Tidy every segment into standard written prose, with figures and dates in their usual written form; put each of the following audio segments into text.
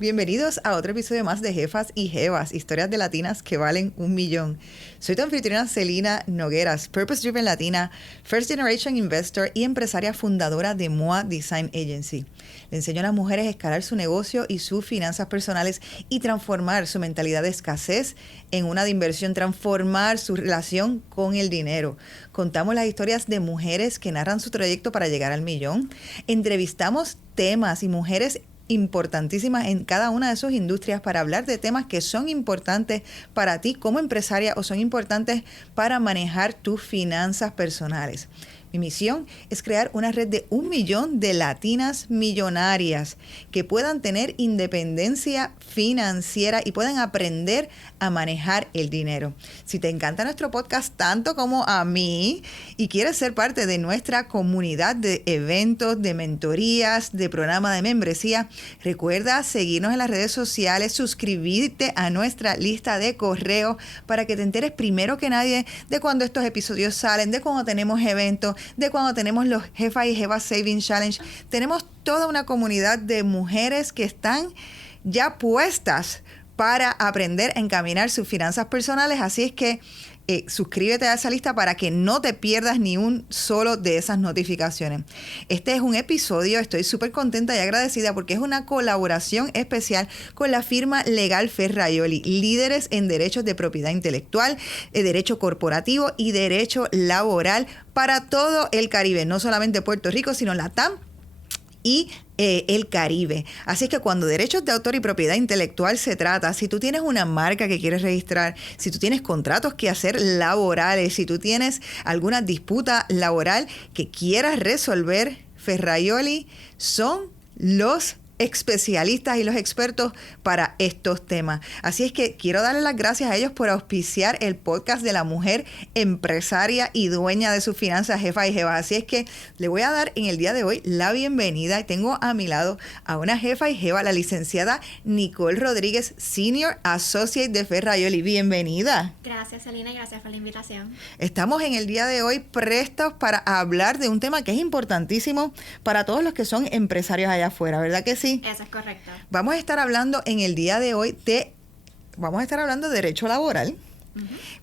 Bienvenidos a otro episodio más de Jefas y Jevas, historias de latinas que valen $1,000,000. Soy tu anfitriona Celina Nogueras, Purpose Driven Latina, First Generation Investor y empresaria fundadora de MOA Design Agency. Le enseño a las mujeres a escalar su negocio y sus finanzas personales y transformar su mentalidad de escasez en una de inversión, transformar su relación con el dinero. Contamos las historias de mujeres que narran su trayecto para llegar al millón. Entrevistamos temas y mujeres importantísimas en cada una de sus industrias para hablar de temas que son importantes para ti como empresaria o son importantes para manejar tus finanzas personales. Mi misión es crear una red de 1,000,000 de latinas millonarias que puedan tener independencia financiera y puedan aprender a manejar el dinero. Si te encanta nuestro podcast tanto como a mí y quieres ser parte de nuestra comunidad de eventos, de mentorías, de programa de membresía, recuerda seguirnos en las redes sociales, suscribirte a nuestra lista de correo para que te enteres primero que nadie de cuando estos episodios salen, de cuando tenemos eventos, de cuando tenemos los Jefa y Jeva Saving Challenge. Tenemos toda una comunidad de mujeres que están ya puestas para aprender a encaminar sus finanzas personales. Así es que suscríbete a esa lista para que no te pierdas ni un solo de esas notificaciones. Este es un episodio, estoy súper contenta y agradecida porque es una colaboración especial con la firma legal Ferraioli, líderes en derechos de propiedad intelectual, derecho corporativo y derecho laboral para todo el Caribe, no solamente Puerto Rico, sino LATAM y el Caribe. Así es que cuando derechos de autor y propiedad intelectual se trata, si tú tienes una marca que quieres registrar, si tú tienes contratos que hacer laborales, si tú tienes alguna disputa laboral que quieras resolver, Ferraioli son los especialistas y los expertos para estos temas. Así es que quiero darle las gracias a ellos por auspiciar el podcast de la mujer empresaria y dueña de sus finanzas, jefa y jeva. Así es que le voy a dar en el día de hoy la bienvenida y tengo a mi lado a una jefa y jeva, la licenciada Nicole Rodríguez, Senior Associate de Ferraioli. Bienvenida. Gracias, Celina, y gracias por la invitación. Estamos en el día de hoy prestos para hablar de un tema que es importantísimo para todos los que son empresarios allá afuera, ¿verdad que sí? Eso es correcto. Vamos a estar hablando en el día de hoy de derecho laboral,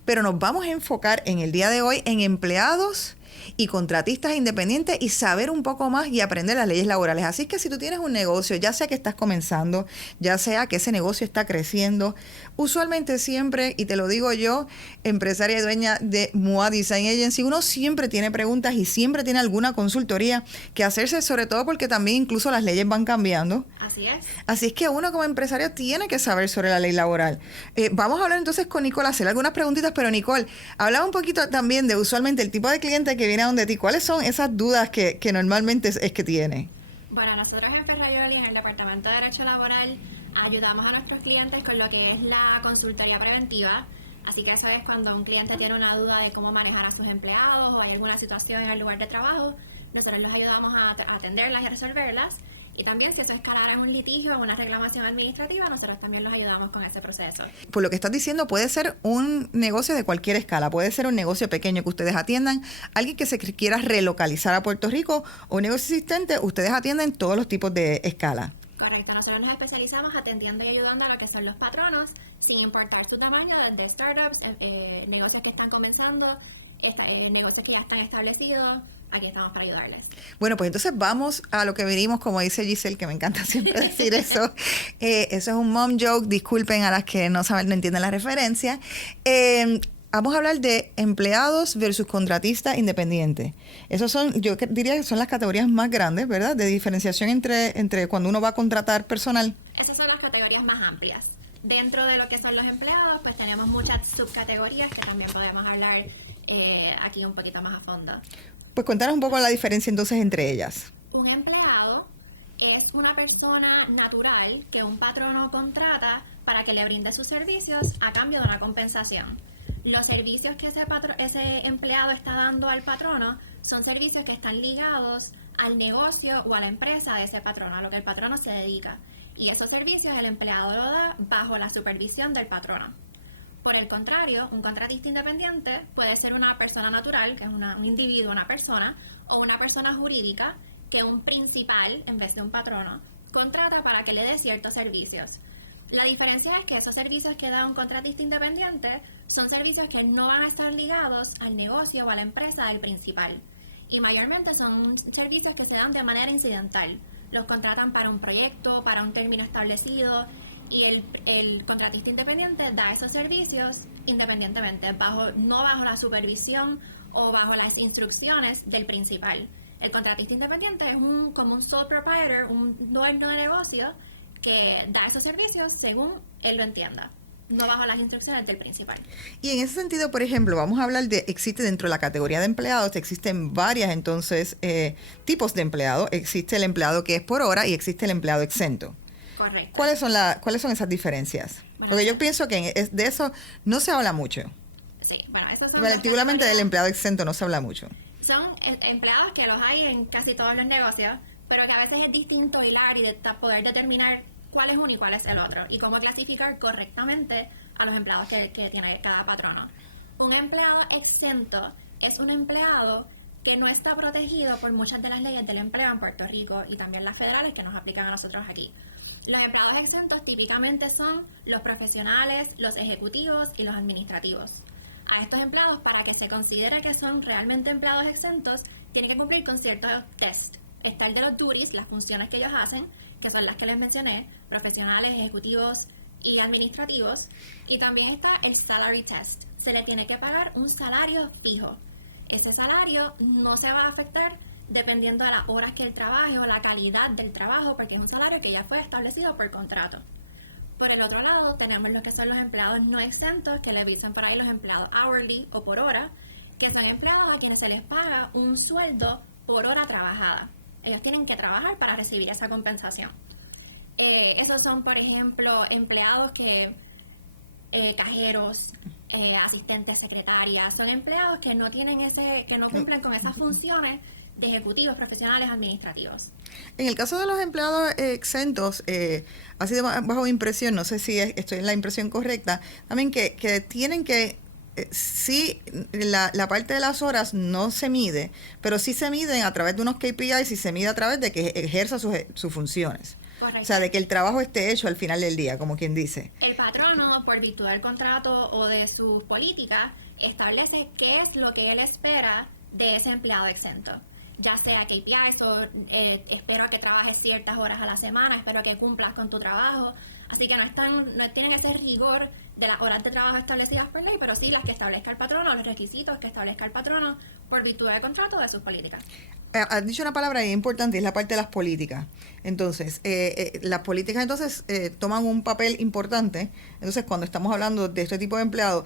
pero nos vamos a enfocar en el día de hoy en empleados y contratistas independientes y saber un poco más y aprender las leyes laborales. Así que si tú tienes un negocio, ya sea que estás comenzando, ya sea que ese negocio está creciendo, usualmente siempre, y te lo digo yo, empresaria y dueña de MOA Design Agency, uno siempre tiene preguntas y siempre tiene alguna consultoría que hacerse, sobre todo porque también incluso las leyes van cambiando. Así es. Así es que uno como empresario tiene que saber sobre la ley laboral. Vamos a hablar entonces con Nicole, hacer algunas preguntitas, pero Nicole, hablaba un poquito también de usualmente el tipo de cliente que viene a donde ti. ¿Cuáles son esas dudas que normalmente es que tiene? Bueno, nosotros en Ferraioli, en el Departamento de Derecho Laboral, ayudamos a nuestros clientes con lo que es la consultoría preventiva. Así que eso es cuando un cliente tiene una duda de cómo manejar a sus empleados o hay alguna situación en el lugar de trabajo, nosotros los ayudamos a atenderlas y a resolverlas. Y también si eso escalara en un litigio o una reclamación administrativa, nosotros también los ayudamos con ese proceso. Por lo que estás diciendo, puede ser un negocio de cualquier escala, puede ser un negocio pequeño que ustedes atiendan, alguien que se quiera relocalizar a Puerto Rico o un negocio existente, ustedes atienden todos los tipos de escala. Correcto, nosotros nos especializamos atendiendo y ayudando a lo que son los patronos, sin importar su tamaño, desde startups, negocios que están comenzando, negocios que ya están establecidos. Aquí estamos para ayudarles. Bueno, pues entonces vamos a lo que venimos, como dice Giselle, que me encanta siempre decir eso. Eso es un mom joke, disculpen a las que no entienden la referencia. Vamos a hablar de empleados versus contratistas independientes. Esos son, yo diría que son las categorías más grandes, ¿verdad? De diferenciación entre cuando uno va a contratar personal. Esas son las categorías más amplias. Dentro de lo que son los empleados, pues tenemos muchas subcategorías que también podemos hablar aquí un poquito más a fondo. Pues cuéntanos un poco la diferencia entonces entre ellas. Un empleado es una persona natural que un patrono contrata para que le brinde sus servicios a cambio de una compensación. Los servicios que ese empleado está dando al patrono son servicios que están ligados al negocio o a la empresa de ese patrono, a lo que el patrono se dedica. Y esos servicios el empleado lo da bajo la supervisión del patrono. Por el contrario, un contratista independiente puede ser una persona natural, que es un individuo, una persona, o una persona jurídica, que un principal, en vez de un patrono, contrata para que le dé ciertos servicios. La diferencia es que esos servicios que da un contratista independiente son servicios que no van a estar ligados al negocio o a la empresa del principal. Y mayormente son servicios que se dan de manera incidental. Los contratan para un proyecto, para un término establecido, y el contratista independiente da esos servicios independientemente, no bajo la supervisión o bajo las instrucciones del principal. El contratista independiente es como un sole proprietor, un dueño de negocio que da esos servicios según él lo entienda, no bajo las instrucciones del principal. Y en ese sentido, por ejemplo, vamos a hablar existe dentro de la categoría de empleados, existen varias entonces tipos de empleados. Existe el empleado que es por hora y existe el empleado exento. Correcto. ¿Cuáles son esas diferencias? Bueno, porque yo pienso que de eso no se habla mucho. Sí, bueno, esos son... Particularmente del empleado exento no se habla mucho. Son empleados que los hay en casi todos los negocios, pero que a veces es distinto hilar y poder determinar cuál es uno y cuál es el otro, y cómo clasificar correctamente a los empleados que tiene cada patrono. Un empleado exento es un empleado que no está protegido por muchas de las leyes del empleo en Puerto Rico y también las federales que nos aplican a nosotros aquí. Los empleados exentos típicamente son los profesionales, los ejecutivos y los administrativos. A estos empleados, para que se considere que son realmente empleados exentos, tienen que cumplir con ciertos test. Está el de los duties, las funciones que ellos hacen, que son las que les mencioné, profesionales, ejecutivos y administrativos. Y también está el salary test. Se le tiene que pagar un salario fijo. Ese salario no se va a afectar dependiendo de las horas que él trabaje o la calidad del trabajo, porque es un salario que ya fue establecido por contrato. Por el otro lado, tenemos lo que son los empleados no exentos, que le dicen por ahí los empleados hourly o por hora, que son empleados a quienes se les paga un sueldo por hora trabajada. Ellos tienen que trabajar para recibir esa compensación. Esos son, por ejemplo, empleados cajeros, asistentes, secretarias, son empleados que no cumplen con esas funciones de ejecutivos, profesionales, administrativos. En el caso de los empleados exentos, ha sido bajo mi impresión, no sé si estoy en la impresión correcta, también que tienen que, sí, la parte de las horas no se mide, pero sí se miden a través de unos KPIs y se mide a través de que ejerza sus funciones. Correcto. O sea, de que el trabajo esté hecho al final del día, como quien dice. El patrono, por virtud del contrato o de sus políticas, establece qué es lo que él espera de ese empleado exento. Ya sea KPIs o espero que trabajes ciertas horas a la semana, espero que cumplas con tu trabajo. Así que no tienen ese rigor de las horas de trabajo establecidas por ley, pero sí las que establezca el patrono, los requisitos que establezca el patrono por virtud del contrato de sus políticas. Has dicho una palabra importante, es la parte de las políticas. Entonces, las políticas entonces toman un papel importante. Entonces, cuando estamos hablando de este tipo de empleados,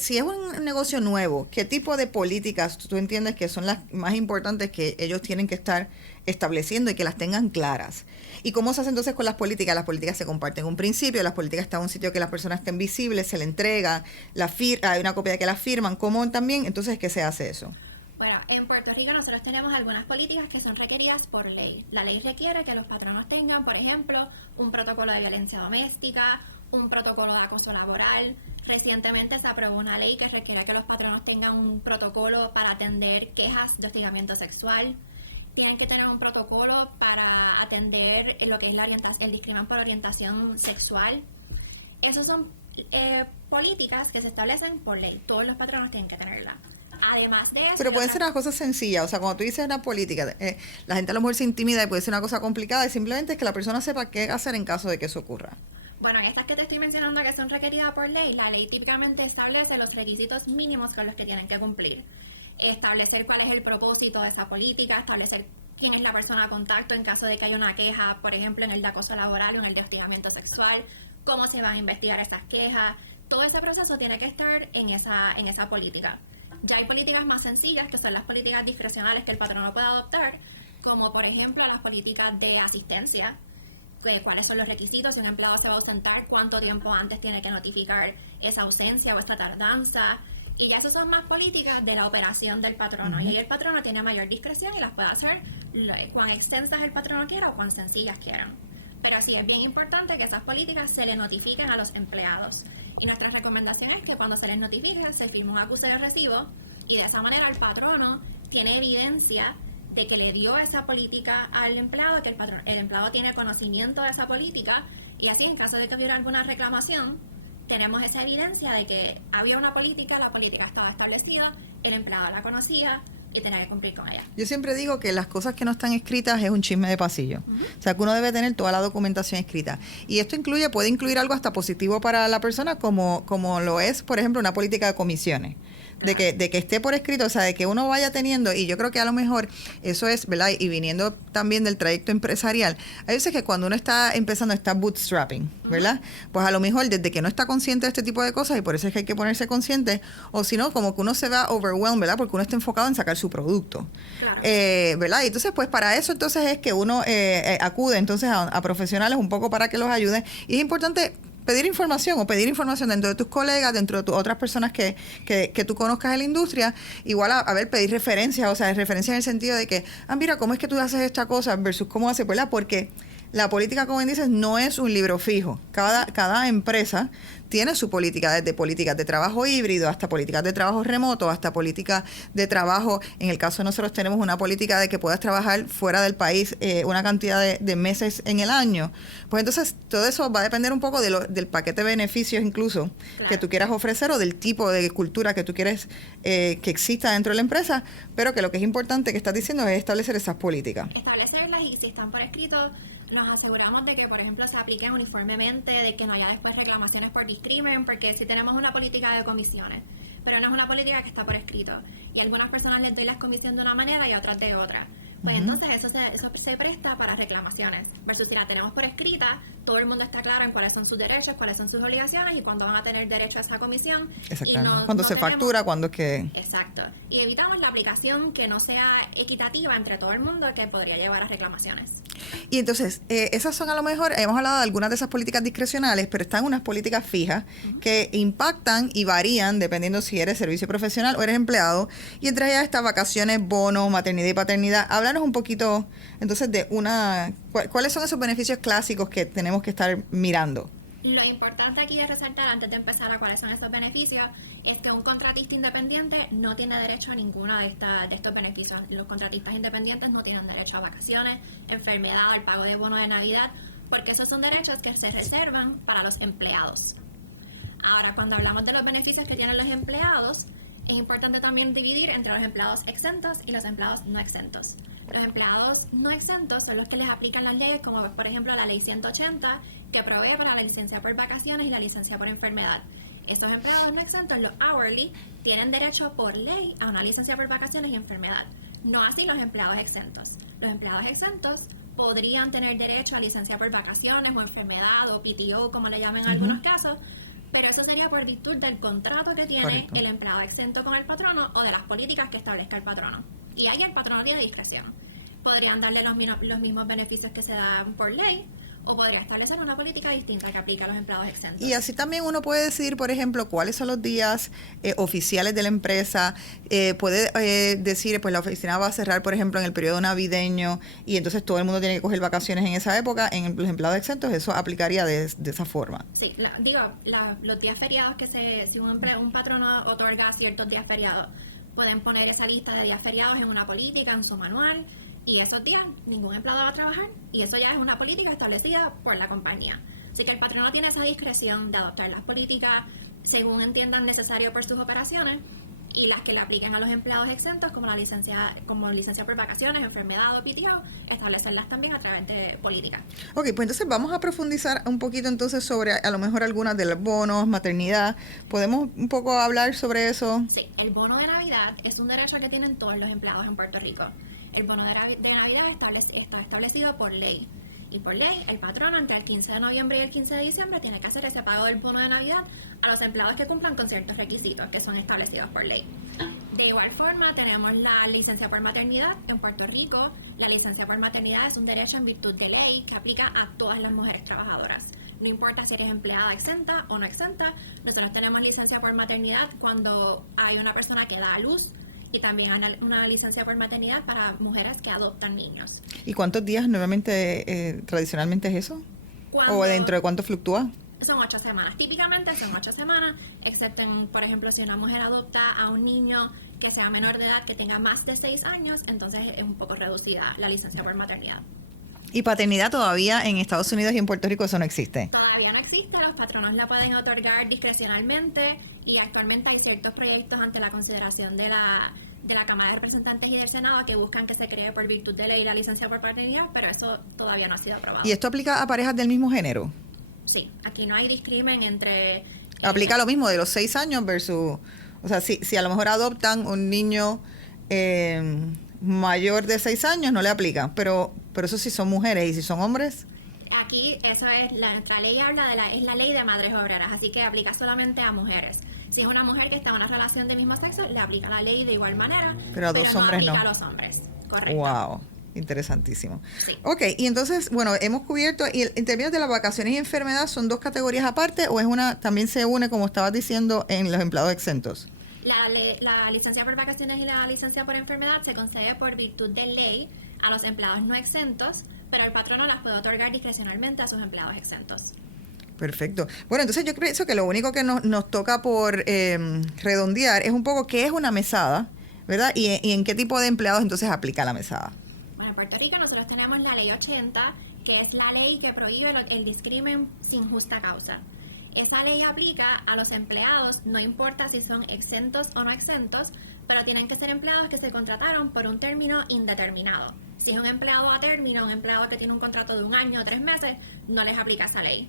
si es un negocio nuevo, qué tipo de políticas tú entiendes que son las más importantes que ellos tienen que estar estableciendo y que las tengan claras? ¿Y cómo se hace entonces con las políticas? Las políticas se comparten un principio, las políticas están en un sitio que las personas estén visibles, se le entrega, hay una copia de que las firman. ¿Cómo también? Entonces, ¿qué se hace eso? Bueno, en Puerto Rico nosotros tenemos algunas políticas que son requeridas por ley. La ley requiere que los patronos tengan, por ejemplo, un protocolo de violencia doméstica, un protocolo de acoso laboral. Recientemente se aprobó una ley que requiere que los patronos tengan un protocolo para atender quejas de hostigamiento sexual. Tienen que tener un protocolo para atender lo que es el discrimen por orientación sexual. Esas son políticas que se establecen por ley. Todos los patronos tienen que tenerla. Además de eso... Pero pueden ser una cosa sencilla, o sea, cuando tú dices una política, la gente a lo mejor se intimida y puede ser una cosa complicada y simplemente es que la persona sepa qué hacer en caso de que eso ocurra. Bueno, en estas que te estoy mencionando que son requeridas por ley, la ley típicamente establece los requisitos mínimos con los que tienen que cumplir. Establecer cuál es el propósito de esa política, establecer quién es la persona a contacto en caso de que haya una queja, por ejemplo, en el de acoso laboral o en el de hostigamiento sexual, cómo se van a investigar esas quejas. Todo ese proceso tiene que estar en esa política. Ya hay políticas más sencillas, que son las políticas discrecionales que el patrono puede adoptar, como por ejemplo las políticas de asistencia, cuáles son los requisitos, si un empleado se va a ausentar, cuánto tiempo antes tiene que notificar esa ausencia o esta tardanza, y ya esas son más políticas de la operación del patrono, y ahí el patrono tiene mayor discreción y las puede hacer cuán extensas el patrono quiera o cuán sencillas quieran. Pero sí es bien importante que esas políticas se le notifiquen a los empleados. Y nuestra recomendación es que cuando se les notifique, se firme un acuse de recibo y de esa manera el patrono tiene evidencia de que le dio esa política al empleado, que el empleado tiene conocimiento de esa política, y así en caso de que hubiera alguna reclamación, tenemos esa evidencia de que había una política, la política estaba establecida, el empleado la conocía y tenía que cumplir con ella. Yo siempre digo que las cosas que no están escritas es un chisme de pasillo. O sea, que uno debe tener toda la documentación escrita. Y esto puede incluir algo hasta positivo para la persona, como lo es, por ejemplo, una política de comisiones. De que esté por escrito, o sea, de que uno vaya teniendo, y yo creo que a lo mejor eso es, ¿verdad? Y viniendo también del trayecto empresarial, hay veces que cuando uno está empezando, está bootstrapping, ¿verdad? Pues a lo mejor desde que no está consciente de este tipo de cosas, y por eso es que hay que ponerse consciente, o si no, como que uno se va overwhelmed, ¿verdad? Porque uno está enfocado en sacar su producto, Claro. ¿verdad? Y entonces, pues para eso entonces es que uno acude entonces a profesionales un poco para que los ayuden, y es importante pedir información dentro de tus colegas, dentro de otras personas que tú conozcas en la industria, igual a ver, pedir referencias, o sea, referencias en el sentido de que, mira, ¿cómo es que tú haces esta cosa versus cómo haces, ¿verdad? Porque la política, como bien dices, no es un libro fijo. Cada empresa tiene su política, desde políticas de trabajo híbrido hasta políticas de trabajo remoto, hasta políticas de trabajo. En el caso de nosotros tenemos una política de que puedas trabajar fuera del país una cantidad de meses en el año. Pues entonces todo eso va a depender un poco del paquete de beneficios incluso que tú quieras ofrecer o del tipo de cultura que tú quieres que exista dentro de la empresa, pero que lo que es importante que estás diciendo es establecer esas políticas. Establecerlas, y si están por escrito, nos aseguramos de que, por ejemplo, se apliquen uniformemente, de que no haya después reclamaciones por discrimen, porque si tenemos una política de comisiones, pero no es una política que está por escrito, y a algunas personas les doy las comisiones de una manera y a otras de otra, pues entonces eso se presta para reclamaciones, versus si la tenemos por escrita, todo el mundo está claro en cuáles son sus derechos, cuáles son sus obligaciones y cuándo van a tener derecho a esa comisión. Exactamente. Cuando se factura, cuando es que... Exacto. Y evitamos la aplicación que no sea equitativa entre todo el mundo, que podría llevar a reclamaciones. Y entonces, esas son a lo mejor, hemos hablado de algunas de esas políticas discrecionales, pero están unas políticas fijas que impactan y varían dependiendo si eres servicio profesional o eres empleado. Y entre ellas estas vacaciones, bonos, maternidad y paternidad. Háblanos un poquito entonces de ¿cuáles son esos beneficios clásicos que tenemos que estar mirando? Lo importante aquí de resaltar, antes de empezar a cuáles son esos beneficios, es que un contratista independiente no tiene derecho a ninguno de estos beneficios. Los contratistas independientes no tienen derecho a vacaciones, enfermedad, al pago de bono de Navidad, porque esos son derechos que se reservan para los empleados. Ahora, cuando hablamos de los beneficios que tienen los empleados, es importante también dividir entre los empleados exentos y los empleados no exentos. Los empleados no exentos son los que les aplican las leyes, como por ejemplo la ley 180, que provee para la licencia por vacaciones y la licencia por enfermedad. Estos empleados no exentos, los hourly, tienen derecho por ley a una licencia por vacaciones y enfermedad. No así los empleados exentos. Los empleados exentos podrían tener derecho a licencia por vacaciones o enfermedad o PTO, como le llaman en algunos casos, pero eso sería por virtud del contrato que tiene el empleado exento con el patrono o de las políticas que establezca el patrono. Y ahí el patrono tiene discreción. Podrían darle los mismos beneficios que se dan por ley, o podría establecer una política distinta que aplique a los empleados exentos. Y así también uno puede decidir, por ejemplo, cuáles son los días oficiales de la empresa. Puede decir, pues la oficina va a cerrar, por ejemplo, en el periodo navideño y entonces todo el mundo tiene que coger vacaciones en esa época. En los empleados exentos eso aplicaría de esa forma. Sí, los días feriados si un patrono otorga ciertos días feriados, pueden poner esa lista de días feriados en una política, en su manual, y esos días ningún empleado va a trabajar, y eso ya es una política establecida por la compañía. Así que el patrono tiene esa discreción de adoptar las políticas según entiendan necesario por sus operaciones, y las que le apliquen a los empleados exentos, como licencia por vacaciones, enfermedad o PTO, establecerlas también a través de políticas. Ok, pues entonces vamos a profundizar un poquito entonces sobre a lo mejor algunas de los bonos, maternidad. ¿Podemos un poco hablar sobre eso? Sí, el bono de Navidad es un derecho que tienen todos los empleados en Puerto Rico. El bono de Navidad está establecido por ley. Y por ley, el patrono entre el 15 de noviembre y el 15 de diciembre tiene que hacer ese pago del bono de Navidad a los empleados que cumplan con ciertos requisitos que son establecidos por ley. De igual forma, tenemos la licencia por maternidad en Puerto Rico. La licencia por maternidad es un derecho en virtud de ley que aplica a todas las mujeres trabajadoras. No importa si eres empleada exenta o no exenta, nosotros tenemos licencia por maternidad cuando hay una persona que da a luz, y también una licencia por maternidad para mujeres que adoptan niños. ¿Y cuántos días normalmente, tradicionalmente es eso? ¿O dentro de cuánto fluctúa? Son 8 semanas. Típicamente son 8 semanas, excepto en, por ejemplo, si una mujer adopta a un niño que sea menor de edad, que tenga más de 6 años, entonces es un poco reducida la licencia por maternidad. ¿Y paternidad todavía en Estados Unidos y en Puerto Rico eso no existe? Todavía no existe, los patronos la pueden otorgar discrecionalmente y actualmente hay ciertos proyectos ante la consideración de la Cámara de Representantes y del Senado que buscan que se cree por virtud de ley la licencia por paternidad, pero eso todavía no ha sido aprobado. ¿Y esto aplica a parejas del mismo género? Sí, aquí no hay discrimen entre... Aplica lo mismo de los 6 años versus... O sea, si a lo mejor adoptan un niño mayor de 6 años, no le aplica. Pero eso sí son mujeres. ¿Y si son hombres? Aquí eso es, nuestra ley habla es la ley de madres obreras, así que aplica solamente a mujeres. Si es una mujer que está en una relación de mismo sexo, le aplica la ley de igual manera, pero a dos hombres no. Aplica a los hombres, correcto. Wow. Interesantísimo. Sí. Ok, y entonces, bueno, hemos cubierto, y en términos de las vacaciones y enfermedad, ¿son 2 categorías aparte o es una, también se une, como estabas diciendo, en los empleados exentos? La licencia por vacaciones y la licencia por enfermedad se concede por virtud de ley a los empleados no exentos, pero el patrono las puede otorgar discrecionalmente a sus empleados exentos. Perfecto. Bueno, entonces yo pienso que lo único que nos toca por redondear es un poco qué es una mesada, ¿verdad? Y en qué tipo de empleados entonces aplica la mesada. Bueno, en Puerto Rico nosotros tenemos la ley 80, que es la ley que prohíbe el discrimen sin justa causa. Esa ley aplica a los empleados, no importa si son exentos o no exentos, pero tienen que ser empleados que se contrataron por un término indeterminado. Si es un empleado a término, un empleado que tiene un contrato de 1 año o 3 meses, no les aplica esa ley.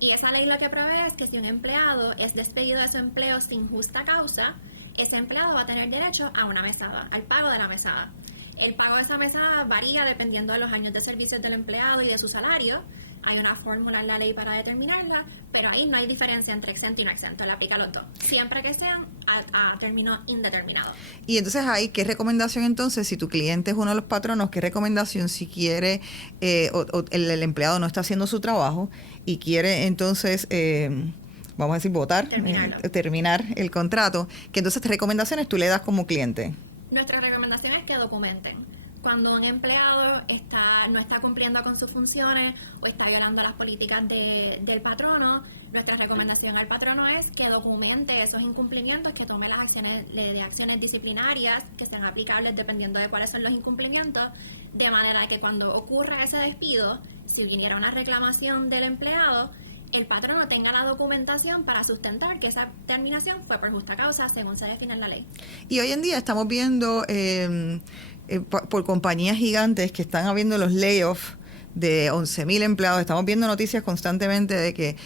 Y esa ley lo que prevé es que si un empleado es despedido de su empleo sin justa causa, ese empleado va a tener derecho a una mesada, al pago de la mesada. El pago de esa mesada varía dependiendo de los años de servicio del empleado y de su salario. Hay una fórmula en la ley para determinarla, pero ahí no hay diferencia entre exento y no exento, le aplica a los dos, siempre que sean a término indeterminado. Y entonces ahí, ¿qué recomendación entonces, si tu cliente es uno de los patronos, qué recomendación si quiere, o el empleado no está haciendo su trabajo y quiere entonces... vamos a decir, terminar el contrato, que entonces ¿qué recomendaciones tú le das como cliente? Nuestra recomendación es que documenten. Cuando un empleado no está cumpliendo con sus funciones o está violando las políticas del patrono, nuestra recomendación al patrono es que documente esos incumplimientos, que tome las acciones disciplinarias que sean aplicables dependiendo de cuáles son los incumplimientos, de manera que cuando ocurra ese despido, si viniera una reclamación del empleado, el patrono tenga la documentación para sustentar que esa terminación fue por justa causa según se define en la ley. Y hoy en día estamos viendo por compañías gigantes que están habiendo los layoffs de 11,000 empleados. Estamos viendo noticias constantemente de que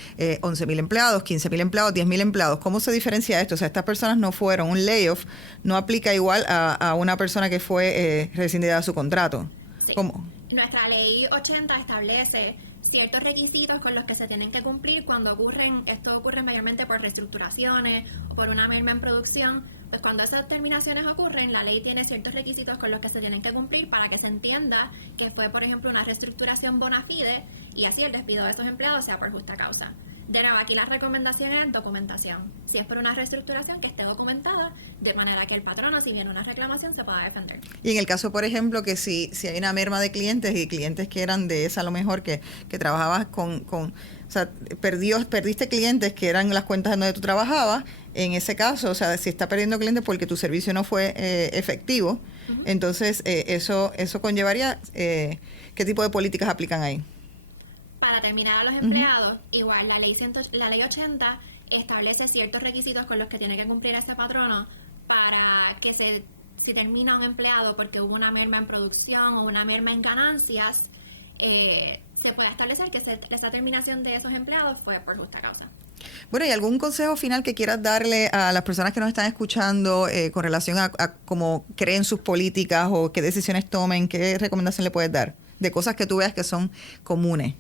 11,000 empleados, 15,000 empleados, 10,000 empleados. ¿Cómo se diferencia esto? O sea, estas personas no fueron, un layoff no aplica igual a una persona que fue rescindida de su contrato. Sí. ¿Cómo? Nuestra ley 80 establece ciertos requisitos con los que se tienen que cumplir cuando esto ocurre mayormente por reestructuraciones o por una merma en producción. Pues cuando esas terminaciones ocurren, la ley tiene ciertos requisitos con los que se tienen que cumplir para que se entienda que fue, por ejemplo, una reestructuración bona fide y así el despido de esos empleados sea por justa causa. De nuevo, aquí la recomendación es documentación. Si es por una reestructuración, que esté documentada, de manera que el patrono, si viene una reclamación, se pueda defender. Y en el caso, por ejemplo, que si hay una merma de clientes y clientes que eran de esa, a lo mejor que trabajabas o sea, perdiste clientes que eran las cuentas donde tú trabajabas, en ese caso, o sea, si está perdiendo clientes porque tu servicio no fue efectivo, entonces eso conllevaría, ¿qué tipo de políticas aplican ahí? Para terminar a los empleados, igual la ley 80 establece ciertos requisitos con los que tiene que cumplir ese patrono para que si termina un empleado porque hubo una merma en producción o una merma en ganancias, se puede establecer que esa terminación de esos empleados fue por justa causa. Bueno, ¿y algún consejo final que quieras darle a las personas que nos están escuchando con relación a cómo creen sus políticas o qué decisiones tomen? ¿Qué recomendación le puedes dar de cosas que tú veas que son comunes?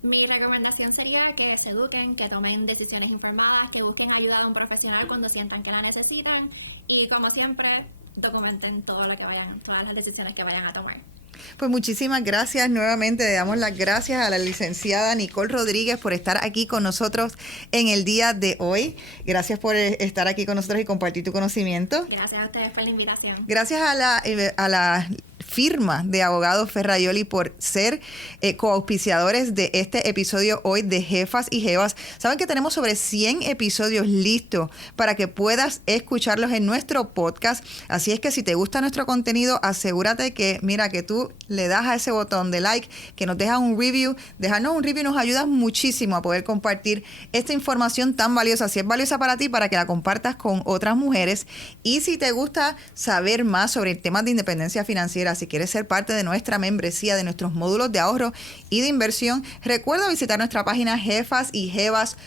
Mi recomendación sería que se eduquen, que tomen decisiones informadas, que busquen ayuda de un profesional cuando sientan que la necesitan y, como siempre, documenten todas las decisiones que vayan a tomar. Pues muchísimas gracias nuevamente. Le damos las gracias a la licenciada Nicole Rodríguez por estar aquí con nosotros en el día de hoy. Gracias por estar aquí con nosotros y compartir tu conocimiento. Gracias a ustedes por la invitación. Gracias a la firma de abogados Ferraioli por ser coauspiciadores de este episodio hoy de Jefas y Jevas. Saben que tenemos sobre 100 episodios listos para que puedas escucharlos en nuestro podcast. Así es que si te gusta nuestro contenido, asegúrate que, mira, que tú le das a ese botón de like, que nos dejas un review. Dejarnos un review nos ayuda muchísimo a poder compartir esta información tan valiosa. Si es valiosa para ti, para que la compartas con otras mujeres. Y si te gusta saber más sobre el tema de independencia financiera, si quieres ser parte de nuestra membresía, de nuestros módulos de ahorro y de inversión, recuerda visitar nuestra página jefasyjevas.com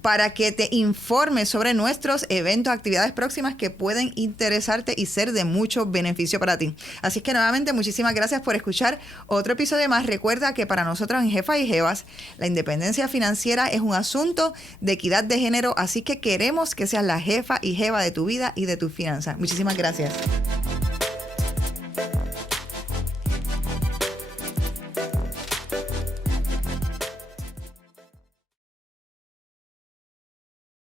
para que te informes sobre nuestros eventos, actividades próximas que pueden interesarte y ser de mucho beneficio para ti. Así que nuevamente muchísimas gracias por escuchar otro episodio más. Recuerda que para nosotros en Jefas y Jevas la independencia financiera es un asunto de equidad de género, así que queremos que seas la jefa y jeva de tu vida y de tus finanzas. Muchísimas gracias.